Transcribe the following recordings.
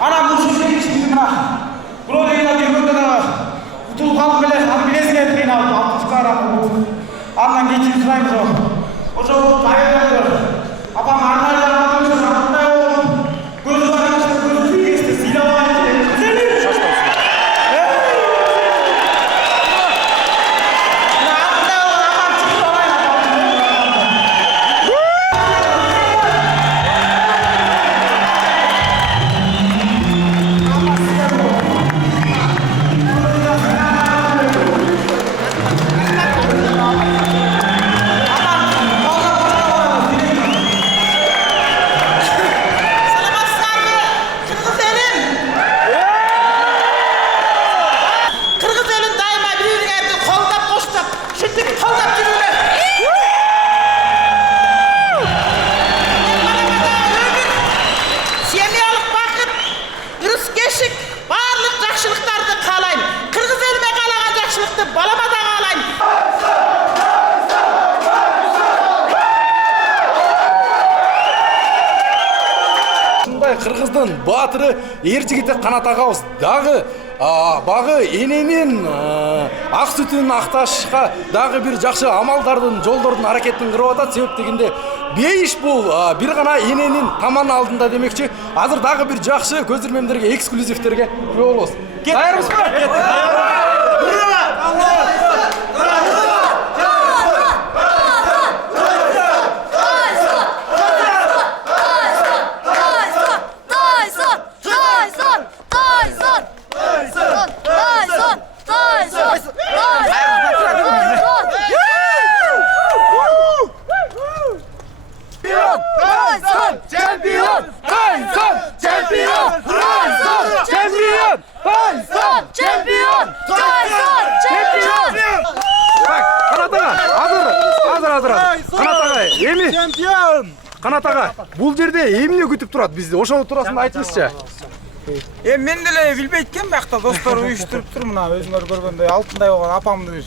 Ana bu sözü şimdi bırak. Bunu değil de yürüdü de tutup kalıp bile bilezine etmeyin abi. Altı çıkaram bu. Andan geçin sırayımız o. O zaman dayanıyor. Apam arnayla anlatıyorsun. Anlatay oğlum. Gözü var işte gözü geçti. Silah var. Güzelim. Şaşmaz. Кыргыздын баатыры эр жигити Канат агабыз дагы багы эненин ак сүтүн акташка дагы бир жакшы амалдардын жолдордун аракетин кырып атат. Себеп дегенде бейиш бул бир гана эненин таман алдында демекчи. Азыр дагы бир жакшы көзөрмөмдөргө эксклюзивтерге күбө болобуз. Даярбызбы? Канат ага, бул жерде эмне күтүп турат бизди? Ошол туурасында айтыңызчы. Мен деле билбейт экен, бакта достор уюштуруптур мына өзүңөр көргөндөй алтындай болгон апамды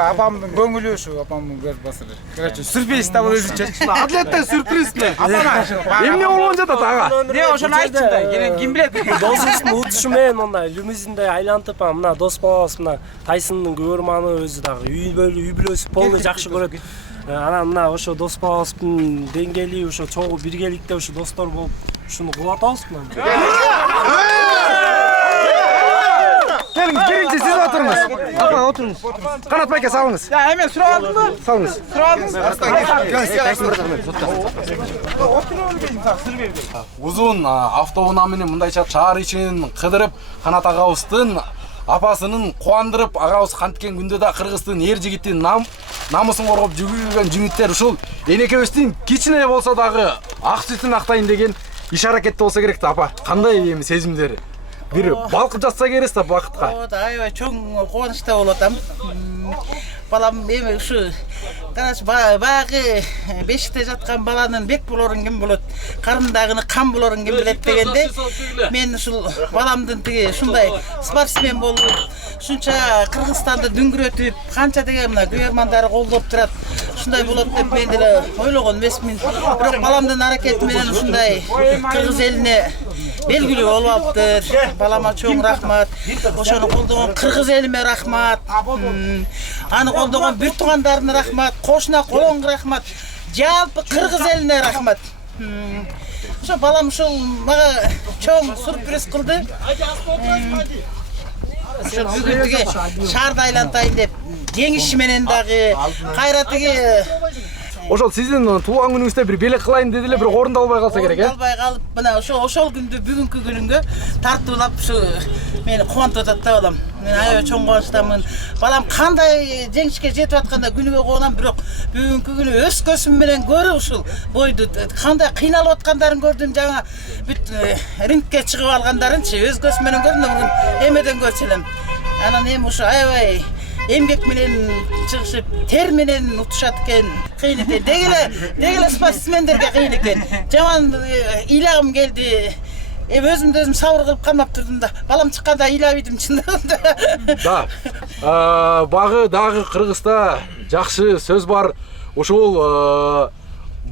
апамдын көңүлү ушу апамдын көз басыры. Короче, сюрприз да бул өзүнчө. Адилеттен сюрпризби? Эмне болгон жатат ага? Не, ошону айтчы да, ким билет. Досубуздун утушу менен мындай лимузинде айлантып, мына дос балабыз мына Тайсындын көрманы өзү дагы үй бүлөсү полный жакшы көрөт. Анан мына ошо дос балабыздын деңгээли ошо чогуу биргеликте ошо достор болуп ушуну кылып атабыз мына. Келиңиз, биринчи сиз отуруңуз. Апа, отуруңуз. Канат байке салыңыз. Эме сурап алдыңбы? Салыңыз. Узун автоунаа менен мындайча шаар ичин кыдырып, Канат агабыздын апасынын кубандырып, агабыз канткен күндө да Кыргыздын эр жигитин намысын коргоп жүргөн жигиттер ушул энекебиздин кичине болсо дагы ак сүтүн актайын деген иш аракетте болсо керек да апа. Кандай эми сезимдер? Бир балкып жатса керес да бакытка. Аябай чоң кубанычта болуп атам. Балам эми ушу карачы баягы бешикте жаткан баланын бек болорун ким болот, карындагыны кам болорун ким билет дегенде, мен ушул баламдын тиги ушундай спортсмен болуп, ушунча Кыргызстанды дүңгүрөтүп, канча деген мына күйөрмандары колдоп турат. Ушундай болот деп мен деле ойлогон эмесмин. Бирок баламдын аракети менен ушундай Кыргыз элине белгилүү болуп алыптыр. Балама чоң рахмат. Ошону колдогон Кыргыз элиме рахмат. Аны колдогон бир туугандарына рахмат. Кошуна колонго рахмат. Жалпы Кыргыз элине рахмат. Ошо балам ушул мага чоң сюрприз кылды. Ошо бүгүнкү шаарды айлантайын деп жеңиши менен дагы кайратыгы Ошол сиздин туулган күнүңүздө бир белек кылайын деди эле, бирок орундалбай калса керек, э? Орундалбай калып, мына ошол күндү бүгүнкү күнүнгө тартуулап ушу мени кубантып атат да балам. Мен аябай чоң кубанычтамын. Балам кандай жеңишке жетип атканда күнүгө кубанам, бирок бүгүнкү күнү өз көзүм менен көрүп ушул бойду кандай кыйналып аткандарын көрдүм. Жаңа бүт рингке чыгып алгандарынчы өз көзүм менен көрдүм, эмеден көрчү элем. Анан эми ушу аябай эмгек менен чыгышып, тер менен утушат экен, кыйын экен. Дегеле спортсмендерге кыйын экен. Жаман ыйлагым келди. Өзүмдү өзүм сабыр кылып камап турдум да. Балам чыкканда ыйлап идим чындыгында. Да. Багы дагы Кыргызда жакшы сөз бар. Ошол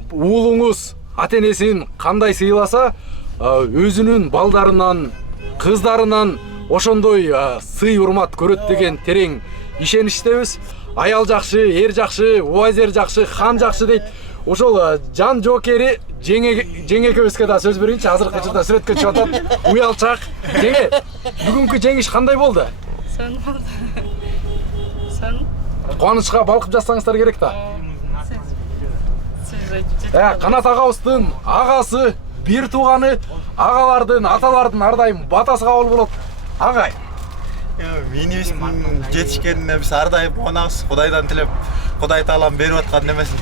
уулуңуз ата-энесин кандай сыйласа, өзүнүн балдарынан, кыздарынан ошондой сый урмат көрөт деген терең ишеничтебиз. Аял жакшы, эр жакшы, убайзер жакшы, хан жакшы дейт. Ошол жан жоокери жеңекебизге да сөз берейинчи. Азыркы учурда сүрөткө чыгып атат. Уялчак. Жеңе, бүгүнкү жеңиш кандай болду? Сон болду. Сон. Кубанычка балкып жатсаңыздар керек да. Канат агабыздын агасы, бир тууганы, агалардын, аталардын ар дайым батасы кабыл болот. Агай. Минибиздин жетишкенине биз ар дайым кубанабыз. Кудайдан тилеп, Кудай таалам берип аткан немесин.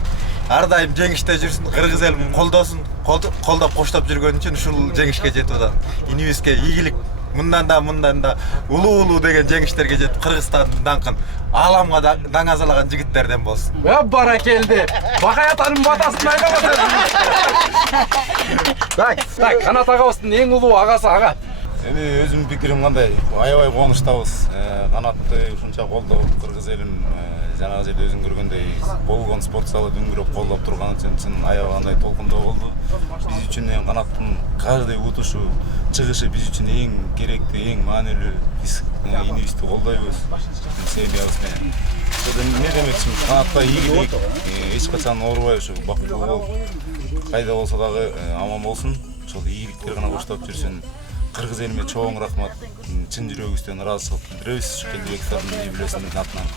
Ар дайым жеңиште жүрсүн, кыргыз элин колдосун, колдоп коштоп жүргөн үчүн ушул жеңишке жетип атат. Инибизге ийгилик мындан да улуу деген жеңиштерге жетип Кыргызстандын даңкын ааламга даңазалаган жигиттерден болсун. Баракелди. Бакай атанын батасын айгабыз. Так, Канат агабыздын эң улуу агасы ага. Эми өзүмдүн пикирим кандай? Аябай кубанычтабыз. Канатты ушунча колдоп, кыргыз элин жанагы жерде өзүң көргөндөй болгон спорт залы дүңгүрөп колдоп турган үчүн чын аябай кандай толкундоо болду. Биз үчүн Канаттын каждый утушу, чыгышы биз үчүн эң керектүү, эң маанилүү. Биз инибизди колдойбуз. Семьябыз менен. Ошондо эмне демекчимин? Канатта ийгилик, эч качан оорубай ушу бактылуу болуп, кайда болсо дагы аман болсун. Ошол ийгиликтер гана коштоп жүрсүн. Кыргыз элиме чоң рахмат. Чын жүрөгүбүздөн ыраазычылык билдиребиз. Келбектардын юбилейсинин атынан.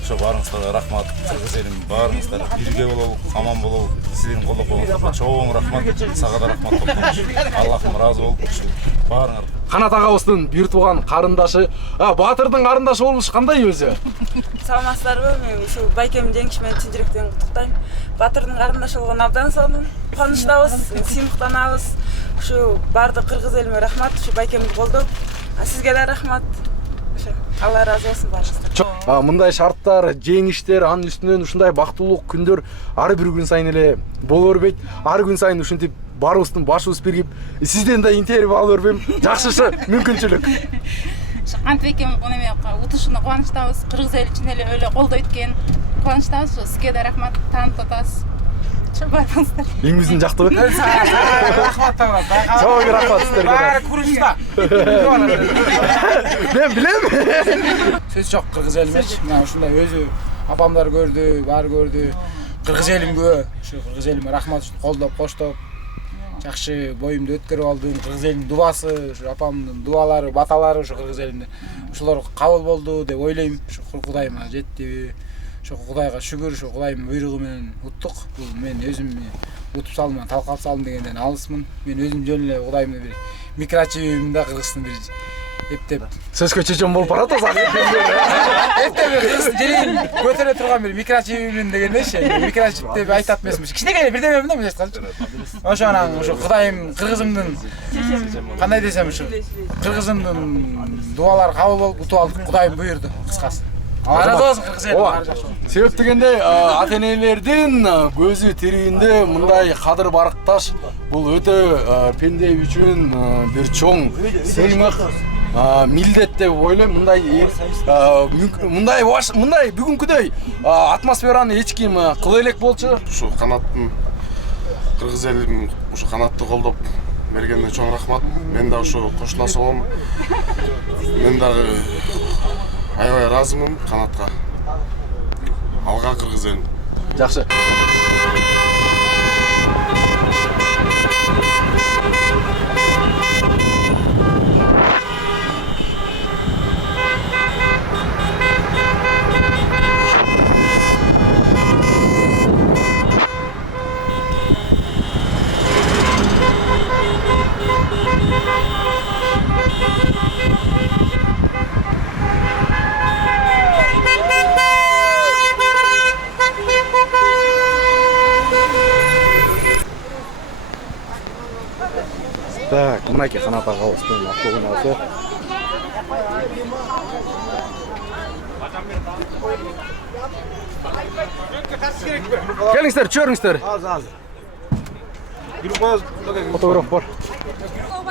Ошо барыңыздарга рахмат. Кыргыз элим баарыңыздар бирге бололу, аман бололу. Сиздердин колдоп койгоңуздарга чоң рахмат. Сага да рахмат топтош. Аллахым ыраазы болуп, баарыңар. Канат агабыздын бир тууган карындашы, Баатырдын карындашы болуш кандай өзү? Саламатсыздарбы? Мен ушу байкемдин жеңиши менен чын жүрөктөн куттуктайм. Баатырдын карындашы болгон абдан сонун. Кубанычтабыз, сыймыктанабыз. Ушу бардык кыргыз элиме рахмат. Ушу байкемди колдоп, сизге да рахмат. Алла ыраазы болсун баарыңыздарга. Мындай шарттар, жеңиштер, анын үстүнөн ушундай бактылуу күндөр ар бир күн сайын эле боло бербейт. Ар күн сайын ушинтип барыбыздын башыбыз биригип, сизден да интервью алып бербейм. Жакшысы мүмкүнчүлүк. Кантип экен неме утушуна кубанычтабыз. Кыргыз эли үчүн эле өлө колдойт экен. Кубанычтабыз. Сизге да рахмат. Таанып атасыз. Барыңыздар. Эңибиздин жактыбы? Рахмат тагы. Чоң рахмат сиздерге. Баары курушта. Мен билем. Сөз жок кыргыз элимеч. Мына ушундай өзү апамдар көрдү, баары көрдү. Кыргыз элимге, ушу кыргыз элиме рахмат үчүн колдоп, коштоп. Жакшы боюмду өткөрүп алдым. Кыргыз элинин дубасы, ушу апамдын дубалары, баталары ушу кыргыз элинде. Ушулар кабыл болду деп ойлойм. Ушу Кудайыма жетти. Ошо Кудайга шүгүр, ошо Кудайдын буйругу менен уттук. Бул мен өзүм утуп салдым, талкап салдым дегенден алысмын. Мен өзүм жөн эле Кудайымды бир микрочибимди да Кыргыздын бир эптеп сөзгө чечен болуп барат азыр. эптеп жерин көтөрө турган бир микрочибимин дегендейчи. Микрочип деп айтат эмесминчи. Кичинекей бирдемемин да мен айтканчы. Ошо анан ошо Кудайым кыргызымдын кандай десем ушу кыргызымдын дубалары кабыл болуп утуп алдык. Кудайым буйрду кыскасы. Себеп дегенде ата-энелердин көзү тирүүндө мындай кадыр баркташ бул өтө пенде үчүн бир чоң сыймык милдет деп ойлойм. Мындай бүгүнкүдөй атмосфераны эч ким кыла элек болчу. Ушу Канаттын кыргыз элим ушу Канатты колдоп бергенине чоң рахмат. Мен да ушу кошула салам. Мен дагы аябай ыраазымын Канатка. Алга кыргыз элим. Жакшы. Так, мынакей Канат агабыздын автоунаасы. Келиңиздер, чөөрүңүздөр. Фотограф бар.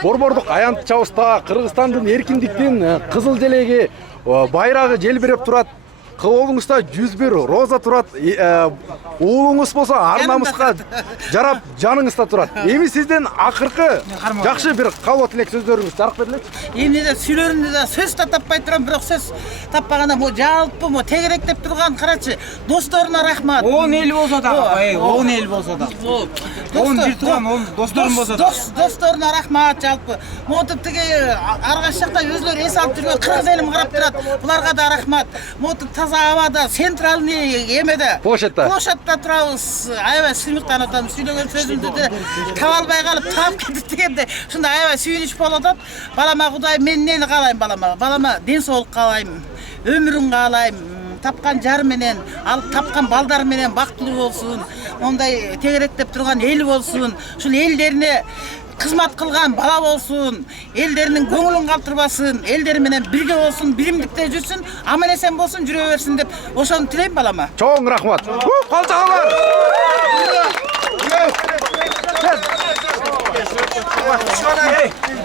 Борбордук аянт чабышта Кыргызстандын эркиндиктин кызыл желеги, байрагы желбиреп турат. кылыбыңызда 101 роза турат. Уулуңуз болсо ар намыска жарап жаныңызда турат. Эми сизден акыркы жакшы бир кабыл тилек сөздөрүңүз жарык берилечи. Эмне сүйлөрүндө да сөз да таппай турам, бирок сөз таппаганда мо жалпы мо тегеректеп турган карачы досторуна рахмат. 10 ел болсо да, 10 ел болсо да. 10 бир турган досторум болсо да. Досторуна рахмат жалпы. Мотуп тиги аргаш жакта өзлөрү эс алып жүргөн кыргыз элим карап турат. Буларга да рахмат. Мотуп таза абада, центральный эмеде. Площадьта турабыз. Аябай сыймыктанып атам. Сүйлөгөн сөзүмдү да таба албай калып таап кетип дегенде ушундай аябай сүйүнүч болуп атат. Балама Кудай мен эмнени каалайм балама? Балама ден соолук каалайм. Өмүрүн каалайм. Тапкан жар менен, ал тапкан балдар менен бактылуу болсун. Ондай тегеректеп турган эл болсун. Ушул элдерине кызмат кылган бала болсун. Элдеринин көңүлүн калтырбасын. Элдери менен бирге болсун, биримдикте жүрсүн, аман эсен болсун, жүрө берсин деп ошону тилейм балама. Чоң рахмат. Калтагалар.